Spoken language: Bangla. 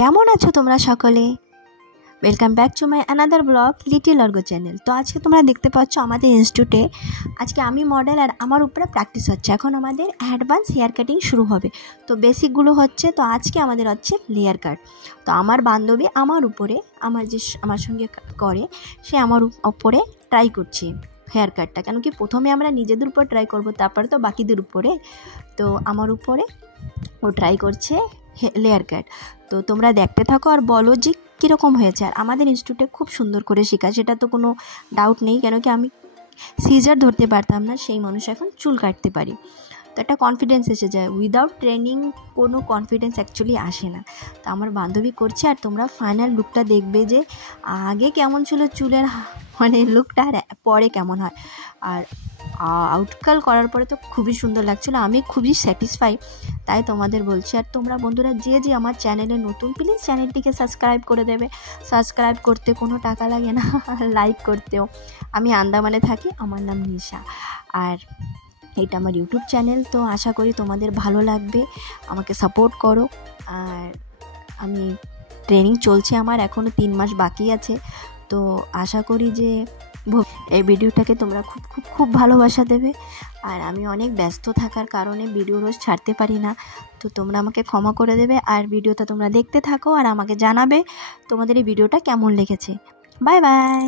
কেমন আছো তোমরা সকলে? Welcome back to my another blog little org channel. তো আজকে তোমরা দেখতে পাচ্ছ আমাদের ইনস্টিটিউটে আজকে আমি মডেল আর আমার উপরে প্র্যাকটিস হচ্ছে। এখন আমাদের অ্যাডভান্স হেয়ার কাটিং শুরু হবে। তো বেসিকগুলো হচ্ছে, তো আজকে আমাদের হচ্ছে লেয়ার কাট। তো আমার বান্ধবী আমার উপরে, আমার সঙ্গে করে, সে আমার উপরে ট্রাই করছে হেয়ার কাটটা। কেন কি প্রথমে আমরা নিজেদের উপর ট্রাই করব, তারপরে তো বাকিদের উপরে। তো আমার উপরে ও ট্রাই করছে লেয়ার কাট। তো তোমরা দেখতে থাকো আর বলো যে কীরকম হয়েছে। আর আমাদের ইনস্টিটিউটে খুব সুন্দর করে শেখায়, সেটা তো কোনো ডাউট নেই। কেন কি আমি সিজার ধরতে পারতাম না, সেই মানুষ এখন চুল কাটতে পারি। তো একটা কনফিডেন্স এসে যায়। উইদাউট ট্রেনিং কোনো কনফিডেন্স অ্যাকচুয়ালি আসে না। তো আমার বান্ধবী করছে, আর তোমরা ফাইনাল লুকটা দেখবে যে আগে কেমন ছিল চুলের লুকটা আর পরে কেমন হয়। আর আউটকাল করার পরে তো খুবই সুন্দর লাগছিলো, আমি খুবই স্যাটিসফাই। তাই তোমাদের বলছি। আর তোমরা বন্ধুরা যে আমার চ্যানেলে নতুন, প্লিজ চ্যানেলটিকে সাবস্ক্রাইব করে দেবে। সাবস্ক্রাইব করতে কোনো টাকা লাগে না, লাইক করতেও। আমি আন্দামানে থাকি, আমার নাম নিশা, আর এটা আমার ইউটিউব চ্যানেল। তো আশা করি তোমাদের ভালো লাগবে, আমাকে সাপোর্ট করো। আর আমি ট্রেনিং চলছে, আমার এখনও 3 মাস বাকি আছে। তো আশা করি যে এই ভিডিওটাকে তোমরা খুব খুব খুব ভালোবাসা দেবে। আর আমি অনেক ব্যস্ত থাকার কারণে ভিডিও রোজ ছাড়তে পারি না, তো তোমরা আমাকে ক্ষমা করে দেবে। আর ভিডিওটা তোমরা দেখতে থাকো আর আমাকে জানাবে তোমাদের এই ভিডিওটা কেমন লেগেছে। Bye bye.